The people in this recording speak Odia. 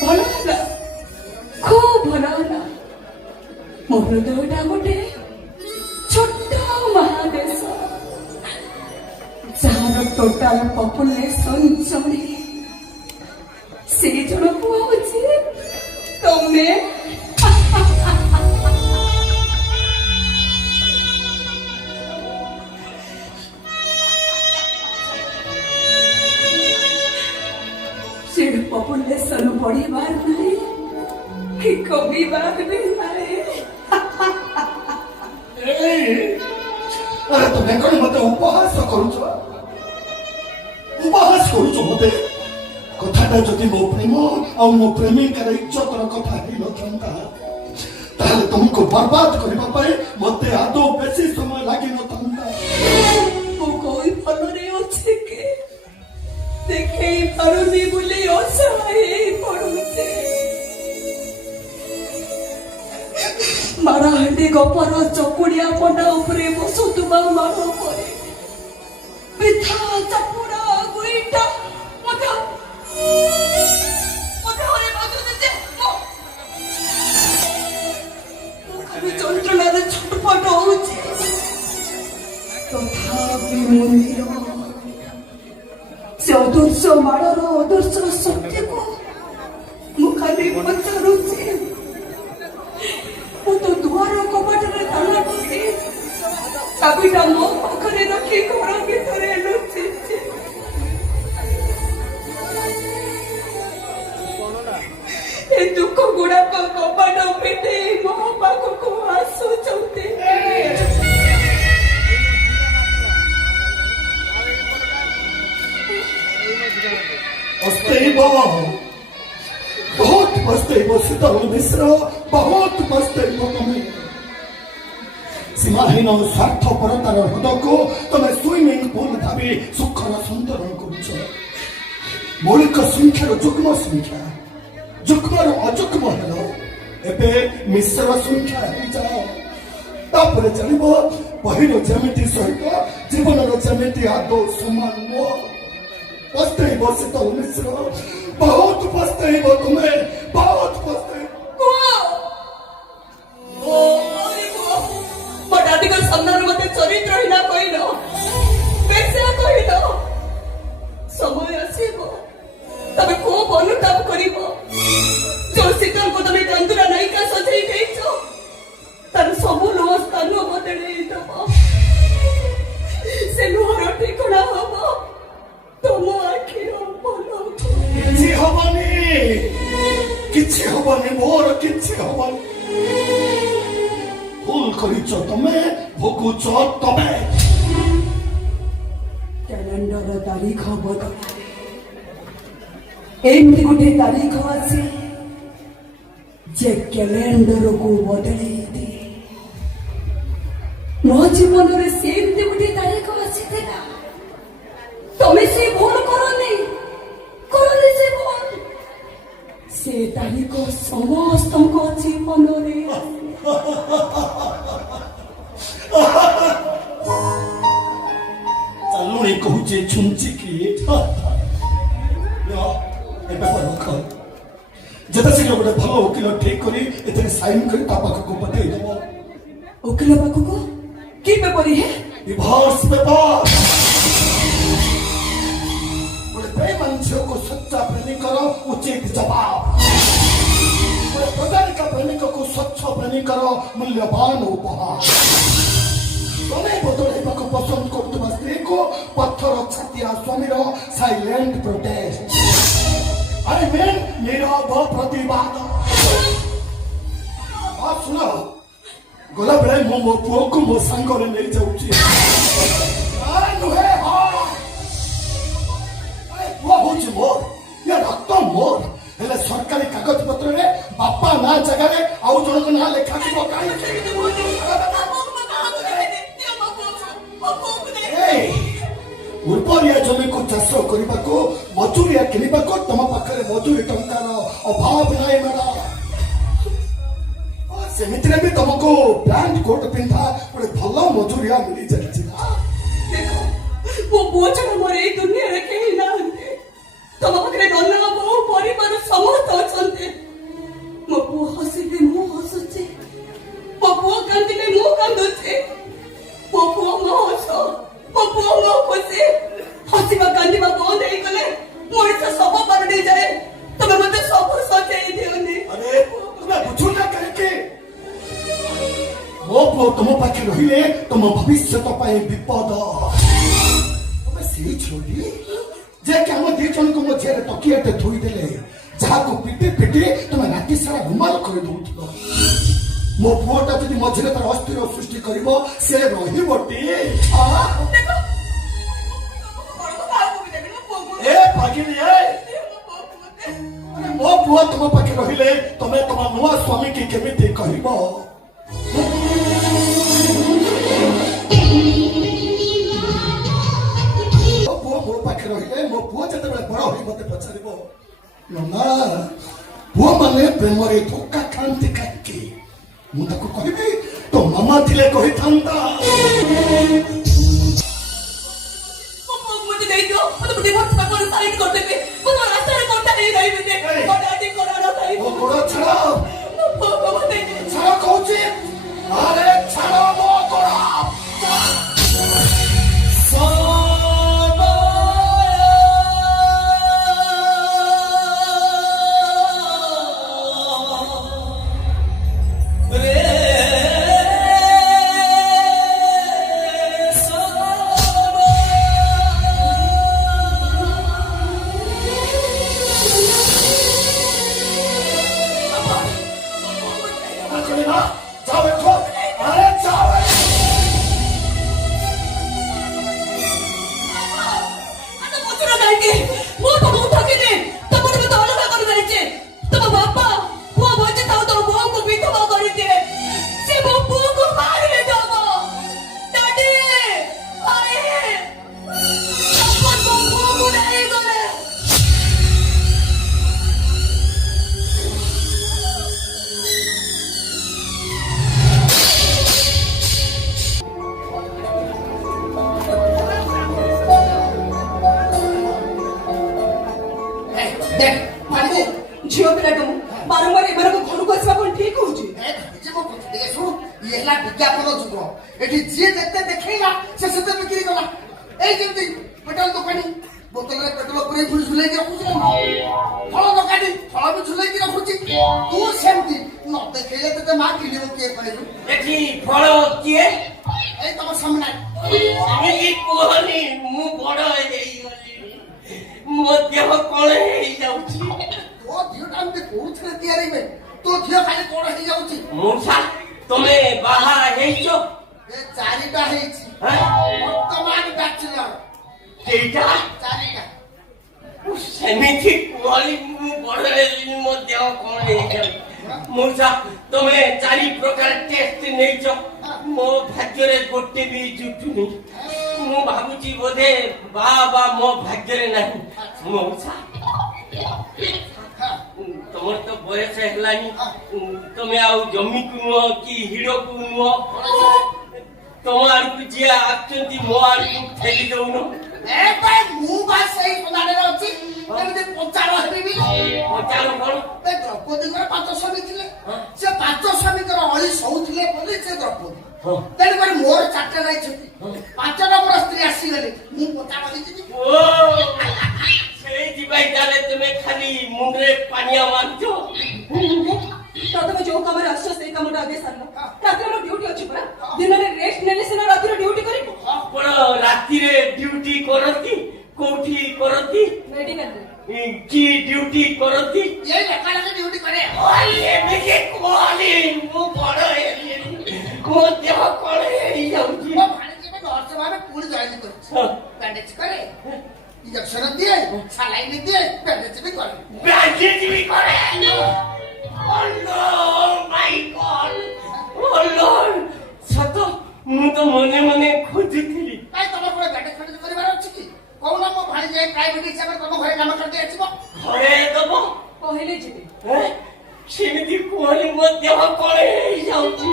ଭଲ ହେଲା, ଖୁବ୍ ଭଲ ହେଲା। ମୋ ହୃଦୟଟା ଗୋଟେ ଛୋଟ ମହାଦେଶ, ଯାହାର ଟୋଟାଲ ପପୁଲେସନ ଜଣେ, ସେଇ ଜଣକୁ ହଉଛି ତମେ। पॉपुलेशन बड़ी बात नहीं कि कभी बात नहीं है। अरे तुम कौन मत उपहास करुच मते कथाटा जदि मो प्रेम आ मो प्रेमिकार इज्जतर कथा ही नथंता ताले तुमको बर्बाद करबा पाए मते आदो बेसी समय लागि नथंता। वो कोई फल रे अछि के देखे पारुनी बोले असहाय पड़ुचे। माराहांडी गपर चकुड़िया पना उपरे बसुतुबा मारो परे पिथा चपुड़ा गुईटा मधा रे बाजू दे मो खाली चंद्रना रे छटपट होउची तथापि मुनिर से अदृश्य माड़र अदृश्य शक्ति को मुखाली पचारुचे। वो तो दुआर कपाट रे ताला पके चाबिटा मो पाखरे रखी घर भीतर लुचिचे। ए दुख गुड़ा कपाट पेटे मो पाखको आसुचते। बहुत पछताइबो शीतल मिश्र, बहुत पछताइबो तुम्हें। सीमाहीन स्वार्थपरतार हृदयको तमे स्विमिंग पूल भावी सुखर सन्तरण करुछ। मौलिक संख्यार जुग्म संख्या जुग्मर अजुग्म हेल एबे मिश्र संख्या जाओ तापर जानिब पहिलो ज्यामिति सहित जीवनर ज्यामिति आदौ समान नुह। पछताइबो शीतल मिश्र, बहुत पछताइबो तुम्हें, बहुत पछताइबो। मटाधिक सम्मान मते चरित्रहीन कहिल, बेस्या कहिल। समय आसीबो तमे खूब अनुताप करिबो। जो शीतल को तमे कांतुरा नायिका सजाई देइछो तार सब लोह स्थान बदलै दबो। से लोहर ठिकाना हबो तुम आखिर बोलो। किछि हबनी मोर किछि हबनी। भूल करिछ तमे, भोगुछ तमे। कैलेंडर तारीख बदल एमती गोटे तारीख आसे जे कैलेंडर को बदलै दे। मो जीवन रे सेमती गोटे तारीख आसी थिला। तमे से भूल करनी से भूल से तारीख समस्त जीवन रे। चलुणी कहूचे छुंची की जता शीघ्र गोटे भल वकिल ठीक करी एथे साइन करी ता पाखको पठेई देबो। वकिल पाखको की पेपर है? Divorce paper. प्रेम को सच्चा प्रेमिक उचित जवाब। प्रदानिका प्रेमिक को स्वच्छ प्रेमिक मूल्यवान उपहार। तमे बदलैबा को पसंद करुवा स्त्री को पत्थर छातिया स्वामीर silent protest. I mean Nirav प्रतिवाद। सुन गला बेले मो पुओ को मो सांग नहीं जाऊँ नुहे मोर या रक्त मोर हेले सरकारी कागज पत्र रे बापा ना जगह रे आउ जण को ना लेखा की बकाई। उर्वरिया जमी को चाष करने को मजूरिया किणवा को तुम पाखे मजूरी टंकार अभाव नाई मैडम। सेमिति भी तुमको ब्रांड कोट पिंधा गोटे भल मजूरिया मिल जाए। वो बोझ मोर दुनिया रे केही ना तुम पाखे धन बहु परिवार समस्त अच्छा ରହିଲେ ତମ ଭବିଷ୍ୟତ ପାଇଁ ବିପଦ। ତମେ ସେଇ ଝିଅଟି ଯେ କି ଆମ ଦି ଜଣଙ୍କୁ ମଝିରେ ତକିଆଟେ ଥୋଇଦେଲେ, ଯାହାକୁ ପିଟି ପିଟି ତମେ ରାତି ସାରା ରୁମାଲ କରିଦଉଥିବ। ମୋ ପୁଅଟା ଯଦି ମଝିରେ ତାର ଅସ୍ଥିର ସୃଷ୍ଟି କରିବ, ସେ ରହିବଟି? ଏ ପାଗିଲି, ମୋ ପୁଅ ତମ ପାଖେ ରହିଲେ ତମେ ତମ ନୂଆ ସ୍ୱାମୀ କି କେମିତି କହିବ? ମୋ ପୁଅ ମୋ ପାଖେ ରହିଲେ, ମୋ ପୁଅ ଯେତେବେଳେ ବଡ ହୋଇ ମତେ ପଚାରିବ, ମାମା ପୁଅ ମାନେ ପ୍ରେମରେ ଧୋକା ଖାଆନ୍ତି କାହିଁକି, ମୁଁ ତାକୁ କହିବି ତୋ ମାମା ଥିଲେ କହିଥାନ୍ତା। ଗୋଡ଼ ଛାଡ଼, ଛାଡ଼ କହୁଛି, ଆରେ ଛାଡ଼ ମୋ ଗୋଡ଼। जाओ बैठो, अरे जाओ। ଝିଅ ପିଲାଟା ମୁଁ ବାରମ୍ବାର ଏମାନଙ୍କ ଘରକୁ ଆସିବା କଣ ଠିକ ହଉଛି? ବିଜ୍ଞାପନ ଯୁଗ, ଏଠି ଯିଏ ଯେତେ ଦେଖେଇଲା ସେ ସେତେ ବିକ୍ରି କଲା। ଏଇ ଯେମିତି ପେଟ୍ରୋଲ ଦୋକାନୀ ବୋତଲରେ ପେଟ୍ରୋଲ ପୁରେଇ ପୁଣି ଝୁଲେଇକି ରଖୁଛି, ଫଳ ଦୋକାନୀ ଫଳ ବି ଝୁଲେଇକି ରଖୁଛି। ତୁ ସେମିତି ନ ଦେଖେଇଲେ ତତେ ମା କିଣିବ କିଏ କହିଲୁ? ଏଠି ଫଳ କିଏ? ଏଇ ତମ ସାମ୍ନା। ଏମିତି କୁହନି, ମୁଁ ବଡ ହେଇଗଲି, ମୋ ଦେହ କଣ ହେଇଯାଉଛି। ତୋ ଝିଅଟା ଏମିତି କୋଉଥିରେ ତିଆରି ହୁଏ? ତୋ ଝିଅ ଖାଲି କଣ ହେଇଯାଉଛି? ମଉସା ତମେ ବାହା ହେଇଛ? ଏ ଚାରିଟା ହେଇଛି ବର୍ତ୍ତମାନ ବ୍ୟାଚଲର। ସେଇଟା ଚାରିଟା। ସେମିତି କୁହନି, ମୁଁ ବଡ ହେଲିଣି, ମୋ ଦେହ କଣ ହେଇଯାଉଛି। ମଉସା ତମେ 4 ପ୍ରକାର ଟେଷ୍ଟ ନେଇଛ, ମୋ ଭାଗ୍ୟରେ ଗୋଟେ ବି ଜୁଟୁନି। ମୁଁ ଭାବୁଛି ବୋଧେ ବାବା ମୋ ଭାଗ୍ୟରେ ନାହିଁ। ମଉସା ତମର ତ ବୟସ ହେଲାନି, ତମେ ଆଉ ଜମିକୁ ନୁହଁ କି ହିଡ଼କୁ ନୁହଁ, ତମ ଆଡକୁ ଯିଏ ଆସୁଛନ୍ତି ମୋ ଆଡକୁ ଠେଲି ଦଉନ। ମୁଁ ବା ସେଇ ସଦାରେ ଅଛି, କେମିତି ପଚାର ହେବି? ପଚାର କଣ? ଦ୍ରୌପଦୀଙ୍କର 5 ସ୍ୱାମୀ ଥିଲେ, ସେ 5 ସ୍ୱାମୀଙ୍କର ଅଳି ସହୁଥିଲେ ବୋଲି ସେ ଦ୍ରୌପଦୀ। ହଁ। ତେଣୁକରି ମୋର 4ଟା ଯାଇଛନ୍ତି, 5 ନମ୍ବର ସ୍ତ୍ରୀ ଆସିଗଲେ, ମୁଁ ପଚାର ହେଇଯିବି। ଓ ସେଇଥିପାଇଁ ତାହେଲେ ତୁମେ ଖାଲି ମୁଣ୍ଡରେ ପାନିଆ ମାରୁଛ। ତମେ ଯୋଉ କାମରେ ଆସୁଛ ସେଇ କାମଟା ଆଗେ ସାରିଲ। ରାତିରେ ମୋର ଡ୍ୟୁଟି ଅଛି ପରା, ଦିନରେ ରେଷ୍ଟ ନେଲେ ସିନା ରାତିରେ ଡ୍ୟୁଟି କରିବ। ଆପଣ ରାତିରେ ଡ୍ୟୁଟି କରନ୍ତି? କୋଉଠି କରନ୍ତି? ମେଡିକାଲରେ। କି ଡ୍ୟୁଟି କରନ୍ତି? ଏଇ ଲେଖାଲେଖି ଡ୍ୟୁଟି କରେ। ଏମିତି କୁହନି, ମୁଁ ବଡ ହେଲିଣି, ମୋ ଦେହ କଣ ହେଇଯାଉଛି। ମୋ ଭାଣିଜୀ ଏବେ ନର୍ସ ଭାବେ ପୁଣି ଜଏନ୍ କରିଛି। ବ୍ୟାଣ୍ଡେଜ କରେ, ଇଞ୍ଜେକ୍ସନ ଦିଏ, ସାଲାଇନ ଦିଏ, ବ୍ୟାଣ୍ଡେଜ ବି କରେ। ବ୍ୟାଣ୍ଡେଜ ବି କରେ? Oh no, my God! Oh Lord! ସତ, ମୁଁ ତ ମନେ ମନେ ଖୋଜୁଥିଲି। କାଇଁ ତମ ଘରେ ବ୍ୟାଣ୍ଡେଜ ଫ୍ୟାଣ୍ଡେଜ କରିବାର ଅଛି କି? କହୁନ ମୋ ଭାଣିଜୀ ପ୍ରାଇଭେଟ ହିସାବରେ ତମ ଘରେ କାମ କରିଦେଇ ଆସିବ। ଘରେ ଦବ? କହିଲେ ଯିବି। ସେମିତି କୁହନି, ମୋ ଦେହ କଣ ହେଇଯାଉଛି।